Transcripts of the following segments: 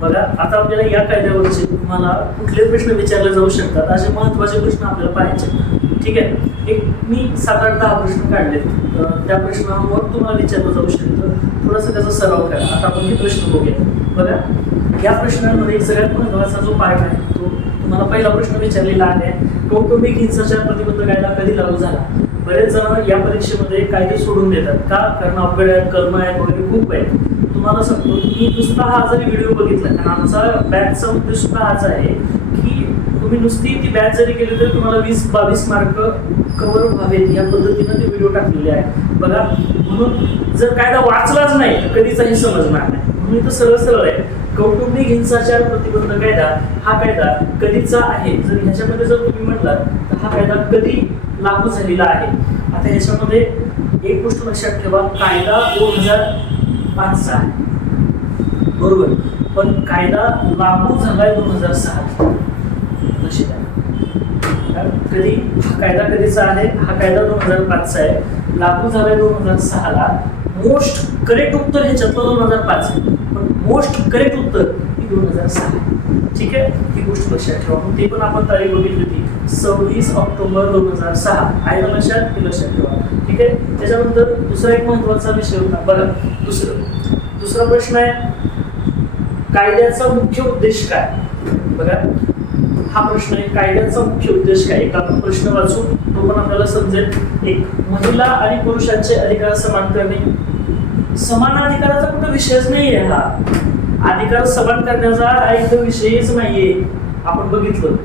बघा आता आपल्याला या कायद्यावरचे तुम्हाला कुठले प्रश्न विचारले जाऊ शकतात? असे महत्त्वाचे प्रश्न आपल्याला पाहायचे ठीक आहे? एक मी सात आठ दहा प्रश्न काढले त्या प्रश्नावर तुम्हाला विचारलं जाऊ शकतं. थोडासा त्याचा सराव करा. आता आपण हे प्रश्न बघूया. बघा या प्रश्नांमध्ये एक सगळ्यात महत्त्वाचा जो पार्ट आहे तो तुम्हाला पहिला प्रश्न विचारलेला आहे. कौटुंबिक हिंसाचार प्रतिबंध कायदा कधी लागू झाला? बरेच जण या परीक्षेमध्ये कायदे सोडून देतात. का? कारण अवघड आहेत कर्म आहेत वगैरे खूप आहेत. तुम्हाला सांगतो की नुसता हा जरी व्हिडिओ बघितला कारण आमचा बॅचचा उद्देश सुद्धा हाच आहे की तुम्ही नुसती ती बॅच जरी केली तरी तुम्हाला वीस बावीस मार्क कव्हर व्हावेत या पद्धतीनं ते व्हिडिओ टाकलेले आहे बघा म्हणून जर कायदा वाचलाच नाही तर कधीचाही समजणार नाही. म्हणून तर सरळ सरळ आहे. कौटुंबिक हिंसाचार प्रतिबंध कायदा हा कायदा कधीचा आहे? जर ह्याच्यामध्ये जर तुम्ही म्हटलात तर हा कायदा कधी लागू झालेला आहे? आता ह्याच्यामध्ये एक गोष्ट लक्षात ठेवा. कायदा दोन हजार पाच सहा बरोबर. पण कायदा लागू झालाय दोन हजार सहा. लक्षात कधी हा कायदा कधीचा आहे? हा कायदा दोन हजार पाचचा आहे. लागू झालाय दोन हजार सहाला. मोस्ट करेक्ट उत्तर ह्याच्यातलं दोन हजार पाच आहे. पण मोस्ट करेक्ट उत्तर ही दोन हजार सहा आहे. ठीक आहे? ही गोष्ट लक्षात ठेवा. मग ते पण आपण तारीख बघितली होती. सव्वीस ऑक्टोबर दोन हजार सहा. आहे ना लक्षात? हे लक्षात ठेवा. ठीक आहे? त्याच्यानंतर दुसरा एक महत्त्वाचा विषय होता. बरं दुसरं. दुसरा प्रश्न आहे कायद्याचा मुख्य उद्देश काय? बघा हा प्रश्न आहे कायद्याचा मुख्य उद्देश काय? एक आपण प्रश्न वाचू तो पण आपल्याला समजेल. एक महिला आणि पुरुषांचे अधिकार समान करणे. समान अधिकाराचा कुठं विषयच नाही आहे हा. अधिकार समान करण्याचा हा एकदम विषयच नाहीये. आपण बघितलं.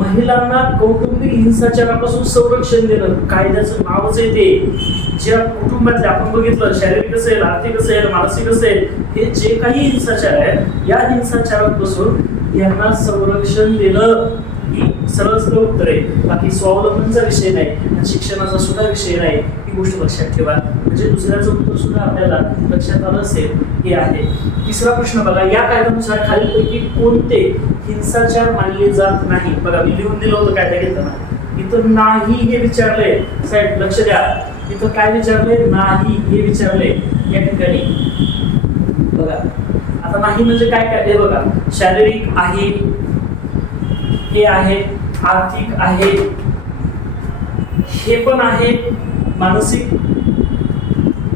महिलांना कौटुंबिक हिंसाचारापासून संरक्षण देणं कायद्याचं नावच आहे ते. ज्या कुटुंबातले आपण बघितलं शारीरिक असेल आर्थिक असेल मानसिक असेल हे जे काही हिंसाचार आहे या हिंसाचारापासून यांना संरक्षण देणं ही सरळ सरळ उत्तर आहे. बाकी स्वावलंबनचा विषय नाही शिक्षणाचा सुद्धा विषय नाही. ही गोष्ट लक्षात ठेवा. म्हणजे दुसऱ्याचं उत्तर सुद्धा आपल्याला लक्षात आलं असेल हे आहे. तिसरा प्रश्न बघा या कायद्यानुसार खालीलपैकी कोणते हिंसाचार मानले जात नाही? बघा मी लिहून दिलं होतं कायदा घेताना. इथं नाही हे विचारले. साहेब लक्ष द्या. इथं काय विचारले? नाही हे विचारले. या ठिकाणी. बघा आता नाही म्हणजे काय काय? बघा शारीरिक आहे हे आहे आर्थिक आहे हे पण आहे मानसिक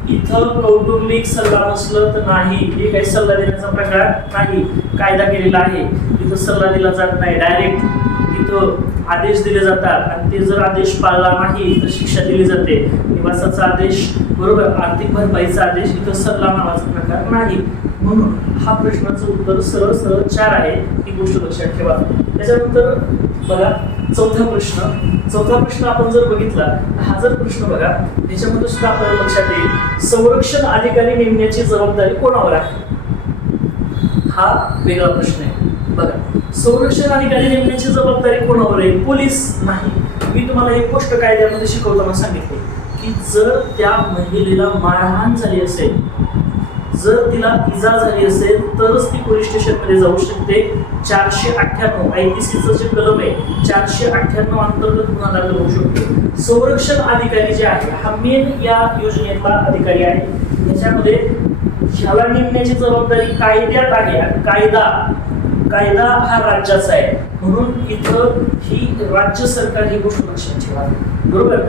इथं कौटुंबिक सल्ला नसलं तर नाही. हे काही सल्ला देण्याचा प्रकार नाही. कायदा केलेला आहे. इथं सल्ला दिला जात नाही. डायरेक्ट तिथं आदेश दिले जातात. आणि ते जर आदेश पाळला नाही तर शिक्षा दिली जाते. निवासाचा आदेश बरोबर? आर्थिक भरपाईचा आदेश इथं सल्ला नावाचा प्रकार नाही. म्हणून हा प्रश्नाचं उत्तर सरळ सरळ चार आहे. ही गोष्ट लक्षात ठेवा. त्याच्यानंतर बघा चौथा प्रश्न. चौथा प्रश्न आपण जर बघितला तर हा जर प्रश्न बघा त्याच्यामध्ये सुद्धा आपल्याला लक्षात येईल. संरक्षण अधिकारी नेमण्याची जबाबदारी कोणावर आहे? हा वेगळा प्रश्न आहे. बघा संरक्षण अधिकारी नेमण्याची जबाबदारी कोणावर आहे? पोलीस नाही. मी तुम्हाला एक गोष्ट कायद्यामध्ये शिकवताना सांगितले की जर त्या महिलेला मारहाण झाली असेल जर तिला इजा झाली असेल तरच ती पोलीस स्टेशनमध्ये जाऊ शकते. चारशे अठ्ठ्याण्णव आय पी सीचं जे कलम आहे चारशे अठ्ठ्याण्णव अंतर्गत गुन्हा दाखल होऊ शकतो. संरक्षण अधिकारी जे आहे हा मेन या योजनेतला अधिकारी आहे. त्याच्यामध्ये ह्याला नेमण्याची जबाबदारी कायद्यात आहे आणि कायदा. कायदा हा राज्याचा आहे. म्हणून इथं ही राज्य सरकार ही गोष्ट लक्षात ठेवा. बरोबर?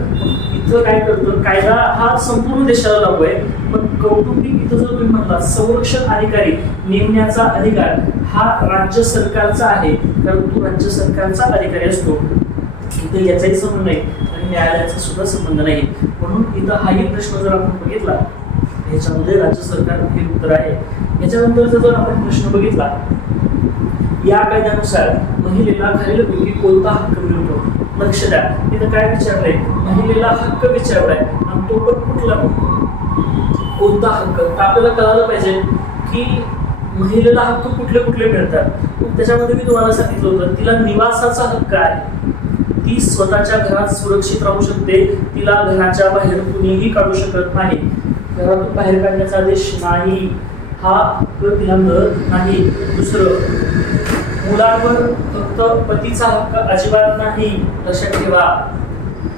इथं काय करतो? कायदा हा संपूर्ण देशाला लागू आहे. पण कौटुंबिक इथं जर तुम्ही म्हणला संरक्षण अधिकारी नेमण्याचा अधिकार हा राज्य सरकारचा आहे. कारण तो राज्य सरकारचा अधिकारी असतो. इथं याचाही संबंध नाही आणि न्यायालयाचा सुद्धा संबंध नाही. म्हणून इथं हाही प्रश्न जर आपण बघितला याच्यामध्ये राज्य सरकार हे उत्तर आहे. याच्यानंतरचा जर आपण प्रश्न बघितला या कायद्यानुसार महिलेला खालीलपैकी कोणता हक्क मिळतो लक्ष द्या. तिथं काय विचारलंय? महिलेला हक्क विचारलाय. आणि तो पण कुठला? कोणता हक्क? तर आपल्याला कळालं पाहिजे की महिलेला हक्क कुठले कुठले मिळतात. त्याच्यामध्ये मी तुम्हाला सांगितलं होतं तिला निवासाचा हक्क आहे. ती स्वतःच्या घरात सुरक्षित राहू शकते. तिला घराच्या बाहेर कुणीही काढू शकत नाही. घरातून बाहेर काढण्याचा आदेश नाही. हा हक्क नाही. दुसरं मुलांवर फक्त पतीचा हक्क अजिबात नाही. लक्षात ठेवा.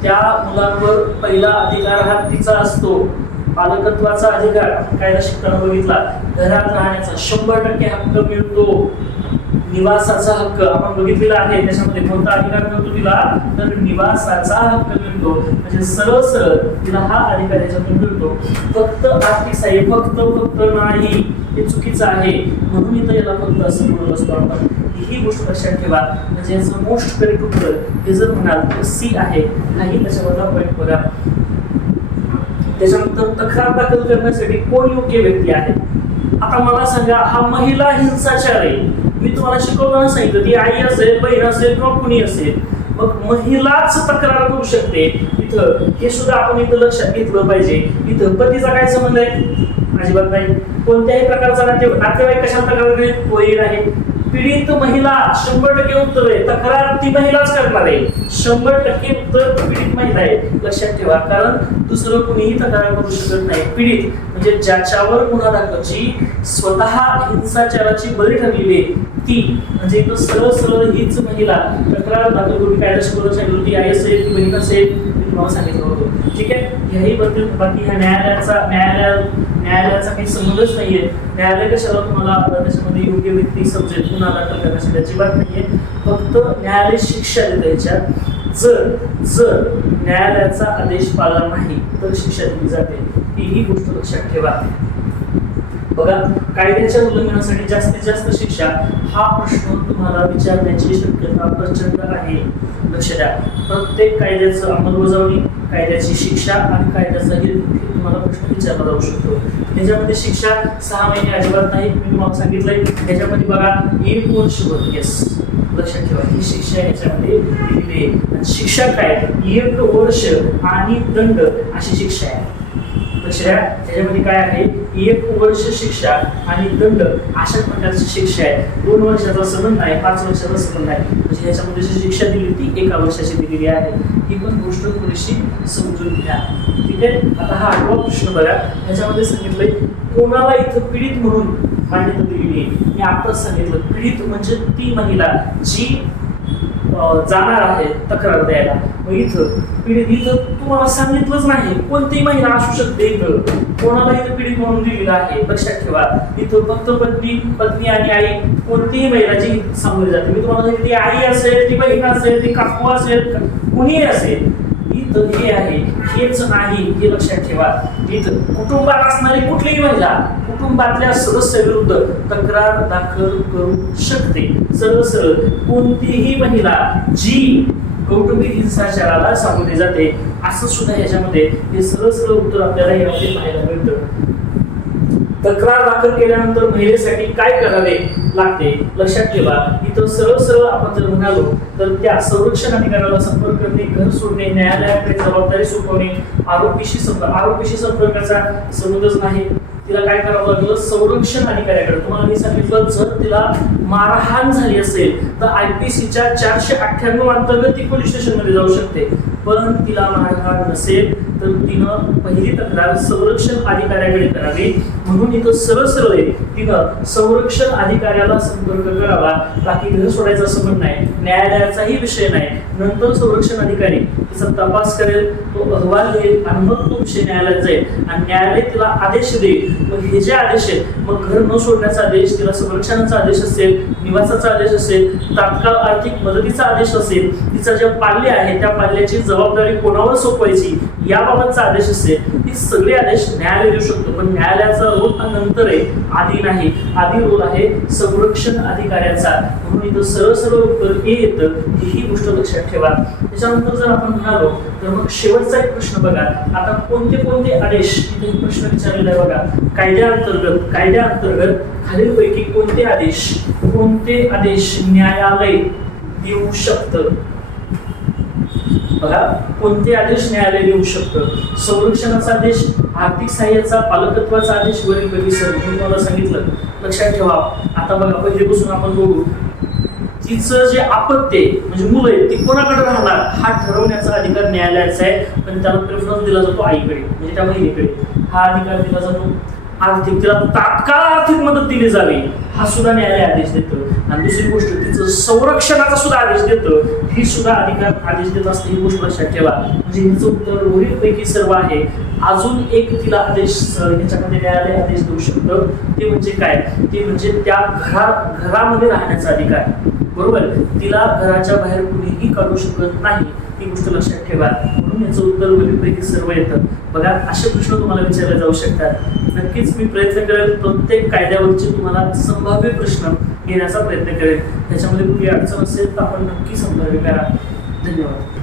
त्या मुलांवर पहिला अधिकार हा तिचा असतो. पालकत्वाचा अधिकार आपण कायदा शिकताना बघितला. घरात राहण्याचा शंभर टक्के हक्क मिळतो. निवासाचा हक्क आपण बघितलेला आहे. त्याच्यामध्ये कोणता अधिकार मिळतो तिला? तर निवासाचा हक्क मिळतो. म्हणजे सरळ सरळ तिला हा अधिकार याच्यातून मिळतो. फक्त आर्थिक सहाय्य फक्त फक्त नाही. हे चुकीचं आहे. म्हणून इथं याला फक्त असं म्हणत असतो आपण. ही गोष्ट लक्षात ठेवा. म्हणजे याचं मोस्ट करेक्ट उत्तर हे जर म्हणाल तर सी आहे. नाही त्याच्यामधला पॉईंट बघा. त्याच्यानंतर तक्रार दाखल करण्यासाठी कोण योग्य व्यक्ती आहे? आता मला सांगा हा महिला हिंसाचार. आहे मी तुम्हाला शिकवताना सांगितलं ती आई असेल बहीण असेल किंवा कुणी असेल मग महिलाच तक्रार करू शकते. इथं हे सुद्धा आपण इथं लक्षात घेतलं पाहिजे. इथं पतीचा काय संबंध आहे? अजिबात नाही. कोणत्याही प्रकारचा नाते नातेवाईक कशा प्रकारे वैर आहे. पीडित महिला शंभर टक्के उत्तर आहे. तक्रार ती महिलाच करणार आहे. शंभर टक्के उत्तर पीडित महिला आहे. लक्षात ठेवा. कारण दुसरं कुणीही तक्रार करू शकत नाही. पीडित म्हणजे ज्याच्यावर गुन्हा दाखल स्वतः हिंसाचाराची बळी ठरलेली ती म्हणजे इथं सरळ सरळ हीच महिला तक्रार दाखल करून कायदा करून सांगितलं ती आई असेल ती बहीण असेल मी तुम्हाला सांगितलं होतं. ठीक आहे? ह्याही बद्दल बाकी ह्या न्यायालयाचा न्यायालय न्यायालयाचा काही संबंधच नाहीये. न्यायालय कशाला तुम्हाला त्याच्यामध्ये योग्य व्यक्ती समजेल गुन्हा दाखल करण्यासाठी अजिबात नाहीये. फक्त न्यायालय शिक्षा देतं याच्यात जर जर न्यायालयाचा आदेश पाळला नाही तर शिक्षा दिली जाते. ही ही गोष्ट लक्षात ठेवा. बघा कायद्याच्या उल्लंघनासाठी जास्तीत जास्त शिक्षा हा प्रश्न तुम्हाला विचारण्याची शक्यता प्रचंड आहे. लक्ष द्या. प्रत्येक कायद्याचं अंमलबजावणी कायद्याची शिक्षा आणि कायद्याचा हेतू हे तुम्हाला प्रश्न विचारला जाऊ शकतो. त्याच्यामध्ये शिक्षा सहा महिने अजिबात नाही मी तुम्हाला सांगितलंय. त्याच्यामध्ये बघा एक वर्ष येस लक्षात ठेवा ही शिक्षा याच्यामध्ये दिलेली आहे. शिक्षा काय? एक वर्ष आणि दंड अशी शिक्षा आहे. दुसऱ्या त्याच्यामध्ये काय आहे? एक वर्ष शिक्षा आणि दंड अशा प्रकारची शिक्षा आहे. दोन वर्षाचा संबंध आहे पाच वर्षाचा संबंध आहे. म्हणजे याच्यामध्ये जी शिक्षा दिली ती एका वर्षाची दिलेली आहे. ही पण गोष्ट थोडीशी समजून घ्या. ठीक आहे? आता हा आठवा प्रश्न बघा. याच्यामध्ये सांगितलंय कोणाला इथं पीडित म्हणून मान्यता दिलेली आहे? मी आताच सांगितलं पीडित म्हणजे ती महिला जी जाणार आहे तक्रार द्यायला. मग इथं पीडित इथं तुम्हाला सांगितलंच नाही कोणतीही महिला असू शकते इथं. कोणाला इथं पीडित म्हणून दिलेलं आहे लक्षात ठेवा. इथं फक्त पत्नी पत्नी आणि आई कोणतीही महिला जी जाते. मी तुम्हाला ती आई असेल ती बहीण असेल ती काकू असेल कुणीही असेल इथं हे आहे हेच नाही हे लक्षात ठेवा. इथं कुटुंबात असणारी कुठलीही महिला कुटुंबातल्या सदस्याविरुद्ध तक्रार दाखल करू शकते. सरळ सरळ कोणतीही महिला जी कौटुंबिक हिंसाचाराला सामोरे जाते असं सुद्धा याच्यामध्ये हे सरळ सरळ उत्तर आपल्याला यामध्ये पाहायला मिळतं. तक्रार दाखल केल्यानंतर महिलेसाठी काय करावे लागते? लक्षात ठेवा. इथं सरळ सरळ आपण जर म्हणालो तर त्या संरक्षण अधिकाऱ्याला संपर्क करणे घर सोडणे न्यायालयाकडे जबाबदारी सोपवणे आरोपीशी संपर्क आरोपीशी संपर्काचा संबंधच नाही. तिला काय करावं लागलं? संरक्षण अधिकाऱ्याकडे. तुम्हाला मी सांगितलं जर तिला मारहाण झाली असेल तर आयपीसीच्या चारशे अठ्ठ्याण्णव अंतर्गत ती पोलीस स्टेशनमध्ये जाऊ शकते. पण तिला मारहाण नसेल तर तिनं पहिली तक्रार संरक्षण अधिकाऱ्याकडे करावी. म्हणून इथं सरळ सरळ आहे. तिनं संरक्षण अधिकाऱ्याला संपर्क करावा. बाकी घर सोडायचा संबंध नाही. न्यायालयाचाही विषय नाही. नंतर संरक्षण अधिकारी तिचा तपास करेल तो अहवाल घेईल आणि मग तो विषय न्यायालयात जाईल. आणि न्यायालय तिला आदेश देईल. मग हे जे आदेश आहेत मग घर न सोडण्याचा आदेश तिला संरक्षणाचा आदेश असेल निवासाचा आदेश असेल तात्काळ आर्थिक मदतीचा आदेश असेल तिचा ज्या पाल्य आहे त्या पाल्याची जबाबदारी कोणावर सोपवायची? याबाबतचा आदेश असेल ही सगळे आदेश न्यायालय देऊ शकतो. पण न्यायालयाचा रोल हा नंतर आहे आधी नाही. आधी रोल आहे संरक्षण अधिकाऱ्याचा. म्हणून इथं सरळ सरळ उत्तर हे येतं ही ही गोष्ट लक्षात ठेवा. त्याच्यानंतर जर आपण म्हणालो तर मग शेवटचा एक प्रश्न बघा. आता कोणते कोणते आदेश इथे प्रश्न विचारलेला आहे बघा. कायद्याअंतर्गत कायद्याअंतर्गत खालीलपैकी कोणते आदेश कोणते आदेश न्यायालय देऊ शकतं? बघा कोणते आदेश न्यायालय देऊ शकतं? संरक्षणाचा आदेश आर्थिक सहाय्याचा पालकत्वाचा आदेश वरील कधी सर? मी तुम्हाला सांगितलं. लक्षात ठेवा. आता बघा पहिलेपासून आपण बघू. तिचं जे आपत्य आहे, म्हणजे मुलं आहे ती कोणाकडे राहणार? हा ठरवण्याचा अधिकार न्यायालयाचा आहे पण त्याला प्रेफरन्स दिला जातो आईकडे. म्हणजे त्या बहिणीकडे हा अधिकार दिला जातो. आर्थिक तिला तात्काळ आर्थिक मदत दिली जावी. हा सुद्धा न्यायालय आदेश देतो आणि दुसरी गोष्ट तिचं संरक्षणाचा सुद्धा आदेश देतो. ही सुद्धा अधिकार आदेश देत असते ही गोष्ट लक्षात ठेवा. म्हणजे हिचं उत्तर रोहितपैकी सर्व आहे. अजून एक तिला आदेश अं, ह्याच्यामध्ये न्यायालय आदेश देऊ शकतं. ते म्हणजे काय? ते म्हणजे त्या घरा घरामध्ये राहण्याचा अधिकार. बरोबर? तिला घराच्या बाहेर कुणीही काढू शकत नाही. ही गोष्ट लक्षात ठेवा. म्हणून याचं उत्तर उर्वरितपैकी सर्व येतं. बघा असे प्रश्न तुम्हाला विचारले जाऊ शकतात. नक्कीच मी प्रयत्न करेल प्रत्येक कायद्यावरचे तुम्हाला संभाव्य प्रश्न घेण्याचा प्रयत्न करेल. त्याच्यामध्ये कुठली अडचण असेल तर आपण नक्की संपर्क करा. धन्यवाद.